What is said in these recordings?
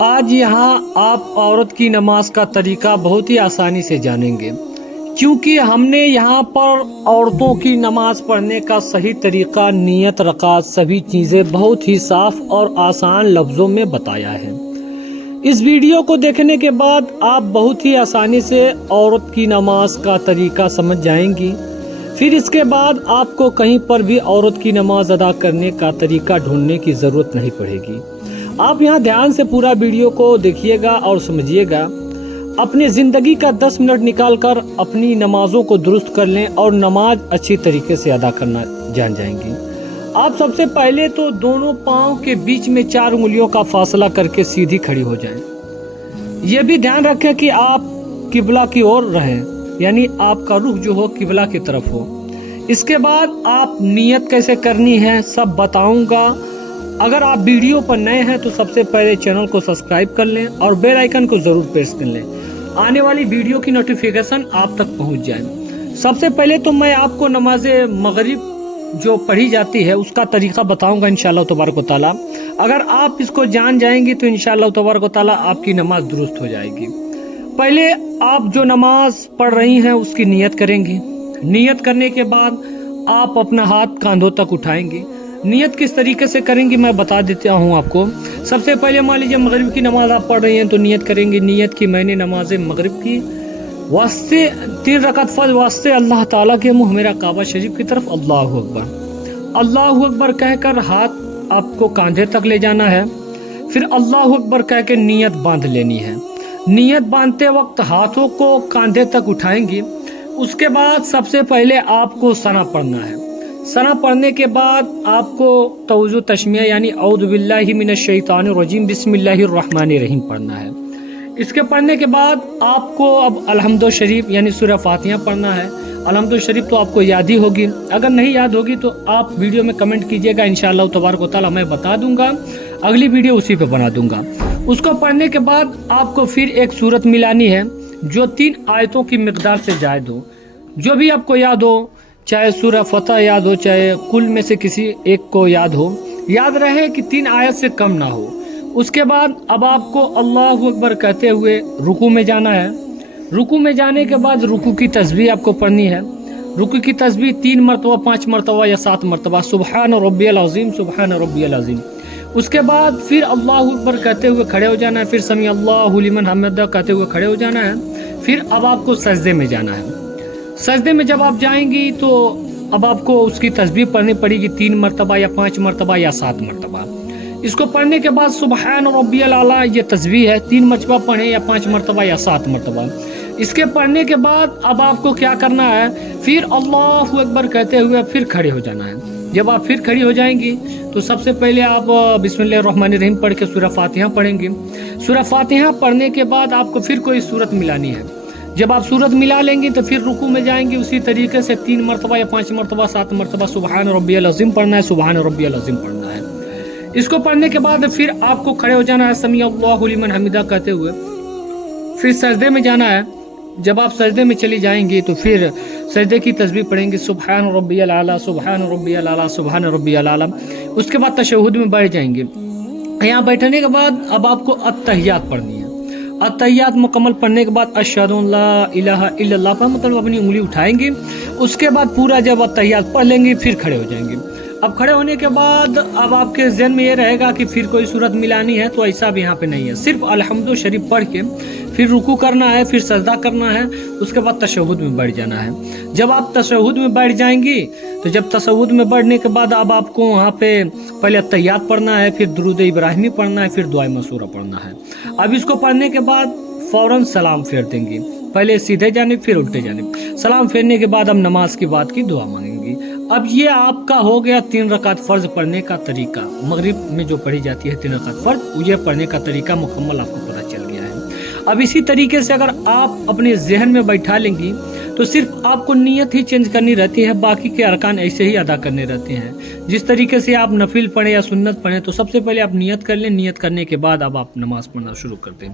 آج یہاں آپ عورت کی نماز کا طریقہ بہت ہی آسانی سے جانیں گے، کیونکہ ہم نے یہاں پر عورتوں کی نماز پڑھنے کا صحیح طریقہ، نیت، رکعت، سبھی چیزیں بہت ہی صاف اور آسان لفظوں میں بتایا ہے۔ اس ویڈیو کو دیکھنے کے بعد آپ بہت ہی آسانی سے عورت کی نماز کا طریقہ سمجھ جائیں گی۔ پھر اس کے بعد آپ کو کہیں پر بھی عورت کی نماز ادا کرنے کا طریقہ ڈھونڈنے کی ضرورت نہیں پڑے گی۔ آپ یہاں دھیان سے پورا ویڈیو کو دیکھیے گا اور سمجھیے گا۔ اپنی زندگی کا 10 منٹ نکال کر اپنی نمازوں کو درست کر لیں اور نماز اچھی طریقے سے ادا کرنا جان جائیں گی۔ آپ سب سے پہلے تو دونوں پاؤں کے بیچ میں 4 انگلیوں کا فاصلہ کر کے سیدھی کھڑی ہو جائیں۔ یہ بھی دھیان رکھیں کہ آپ قبلہ کی اور رہیں، یعنی آپ کا رخ جو ہو قبلہ کی طرف ہو۔ اس کے بعد آپ نیت کیسے کرنی ہے سب بتاؤں گا۔ اگر آپ ویڈیو پر نئے ہیں تو سب سے پہلے چینل کو سبسکرائب کر لیں اور بیل آئیکن کو ضرور پریس کر لیں، آنے والی ویڈیو کی نوٹیفیکیشن آپ تک پہنچ جائے۔ سب سے پہلے تو میں آپ کو نماز مغرب جو پڑھی جاتی ہے اس کا طریقہ بتاؤں گا انشاءاللہ تبارک و تعالیٰ۔ اگر آپ اس کو جان جائیں گی تو انشاءاللہ تبارک و تعالیٰ آپ کی نماز درست ہو جائے گی۔ پہلے آپ جو نماز پڑھ رہی ہیں اس کی نیت کریں گی۔ نیت کرنے کے بعد آپ اپنا ہاتھ کاندھوں تک اٹھائیں گی۔ نیت کس طریقے سے کریں گی میں بتا دیتا ہوں آپ کو۔ سب سے پہلے مان لیجیے مغرب کی نماز آپ پڑھ رہی ہیں تو نیت کریں گی، نیت کی میں نے نماز مغرب کی واسطے 3 رکعت فرض واسطے اللہ تعالیٰ کے منہ میرا کعبہ شریف کی طرف اللہ اکبر، اللہ اکبر کہہ کر ہاتھ آپ کو کاندھے تک لے جانا ہے۔ پھر اللہ اکبر کہہ کے نیت باندھ لینی ہے۔ نیت باندھتے وقت ہاتھوں کو کاندھے تک اٹھائیں گی۔ اس کے بعد سب سے پہلے آپ کو ثنا پڑھنا ہے۔ ثنا پڑھنے کے بعد آپ کو توضع تشمیہ یعنی اعوذ باللہ من الشیطان الرجیم بسم اللہ الرحمن الرحیم پڑھنا ہے۔ اس کے پڑھنے کے بعد آپ کو اب الحمد شریف یعنی سورہ فاتحہ پڑھنا ہے۔ الحمد شریف تو آپ کو یاد ہی ہوگی، اگر نہیں یاد ہوگی تو آپ ویڈیو میں کمنٹ کیجیے گا، انشاءاللہ تبارک و تعالیٰ میں بتا دوں گا، اگلی ویڈیو اسی پہ بنا دوں گا۔ اس کو پڑھنے کے بعد آپ کو پھر ایک سورت ملانی ہے جو 3 آیتوں کی مقدار سے زائد ہو، جو بھی آپ کو یاد ہو، چاہے سورہ فتح یاد ہو چاہے کل میں سے کسی ایک کو یاد ہو، یاد رہے کہ 3 آیت سے کم نہ ہو۔ اس کے بعد اب آپ کو اللہ اکبر کہتے ہوئے رکوع میں جانا ہے۔ رکوع میں جانے کے بعد رکوع کی تسبیح آپ کو پڑھنی ہے۔ رکوع کی تسبیح 3 مرتبہ، 5 مرتبہ یا 7 مرتبہ، سبحان ربی العظیم، سبحان ربی العظیم۔ اس کے بعد پھر اللہ اکبر کہتے ہوئے کھڑے ہو جانا ہے، پھر سمیع اللہ لمن حمدہ کہتے ہوئے کھڑے ہو جانا ہے۔ پھر اب آپ کو سجدے میں جانا ہے۔ سجدے میں جب آپ جائیں گی تو اب آپ کو اس کی تسبیح پڑھنی پڑے گی 3 مرتبہ یا 5 مرتبہ یا 7 مرتبہ۔ اس کو پڑھنے کے بعد سبحان ربی الاعلیٰ یہ تسبیح ہے، 3 مرتبہ پڑھیں یا 5 مرتبہ یا 7 مرتبہ۔ اس کے پڑھنے کے بعد اب آپ کو کیا کرنا ہے، پھر اللہ اکبر کہتے ہوئے پھر کھڑے ہو جانا ہے۔ جب آپ پھر کھڑی ہو جائیں گی تو سب سے پہلے آپ بسم اللہ الرحمن الرحیم پڑھ کے سورہ فاتحہ پڑھیں گے۔ سورہ فاتحہ پڑھنے کے بعد آپ کو پھر کوئی سورت ملانی ہے۔ جب آپ سورت ملا لیں گی تو پھر رکوع میں جائیں گے، اسی طریقے سے 3 مرتبہ یا 5 مرتبہ 7 مرتبہ سبحان ربی العظیم پڑھنا ہے، سبحان ربی العظیم پڑھنا ہے۔ اس کو پڑھنے کے بعد پھر آپ کو کھڑے ہو جانا ہے سمیع اللہ لمن حمدہ کہتے ہوئے، پھر سجدے میں جانا ہے۔ جب آپ سجدے میں چلی جائیں گی تو پھر سجدے کی تسبیح پڑھیں گے سبحان ربی الاعلیٰ، سبحان ربی الاعلیٰ، سبحان ربی الاعلیٰ۔ اس کے بعد تشہد میں بیٹھ جائیں گے۔ یہاں بیٹھنے کے بعد اب آپ کو التحیات پڑھنی ہے۔ التحیات مکمل پڑھنے کے بعد اشہد ان لا الہ الا اللہ پر مطلب اپنی انگلی اٹھائیں گے۔ اس کے بعد پورا جب التحیات پڑھ لیں گے پھر کھڑے ہو جائیں گے۔ اب کھڑے ہونے کے بعد اب آپ کے ذہن میں یہ رہے گا کہ پھر کوئی صورت ملانی ہے، تو ایسا بھی یہاں پہ نہیں ہے، صرف الحمد شریف پڑھ کے پھر رکوع کرنا ہے، پھر سجدہ کرنا ہے، اس کے بعد تشہد میں بیٹھ جانا ہے۔ جب آپ تشہد میں بیٹھ جائیں گی تو جب تشہد میں بیٹھنے کے بعد اب آپ کو وہاں پہ پہلے التحیات پڑھنا ہے، پھر درود ابراہیمی پڑھنا ہے، پھر دعائے مسورہ پڑھنا ہے۔ اب اس کو پڑھنے کے بعد فوراً سلام پھیر دیں گی، پہلے سیدھے جانب پھر الٹے جانب۔ سلام پھیرنے کے بعد ہم نماز کی بات کی دعا مانگیں گی۔ اب یہ آپ کا ہو گیا 3 رکعت فرض پڑھنے کا طریقہ، مغرب میں جو پڑھی جاتی ہے 3 رکعت فرض، یہ پڑھنے کا طریقہ مکمل آپ کو پتہ چل گیا ہے۔ اب اسی طریقے سے اگر آپ اپنے ذہن میں بیٹھا لیں گی تو صرف آپ کو نیت ہی چینج کرنی رہتی ہے، باقی کے ارکان ایسے ہی ادا کرنے رہتے ہیں۔ جس طریقے سے آپ نفل پڑھیں یا سنت پڑھیں تو سب سے پہلے آپ نیت کر لیں، نیت کرنے کے بعد اب آپ نماز پڑھنا شروع کر دیں۔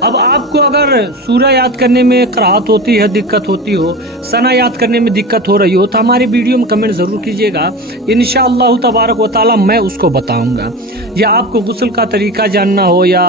اب آپ کو اگر سورہ یاد کرنے میں قرأت ہوتی ہے، دقت ہوتی ہو، ثنا یاد کرنے میں دقت ہو رہی ہو تو ہماری ویڈیو میں کمنٹ ضرور کیجیے گا، انشاءاللہ تبارک و تعالی میں اس کو بتاؤں گا۔ یا آپ کو غسل کا طریقہ جاننا ہو یا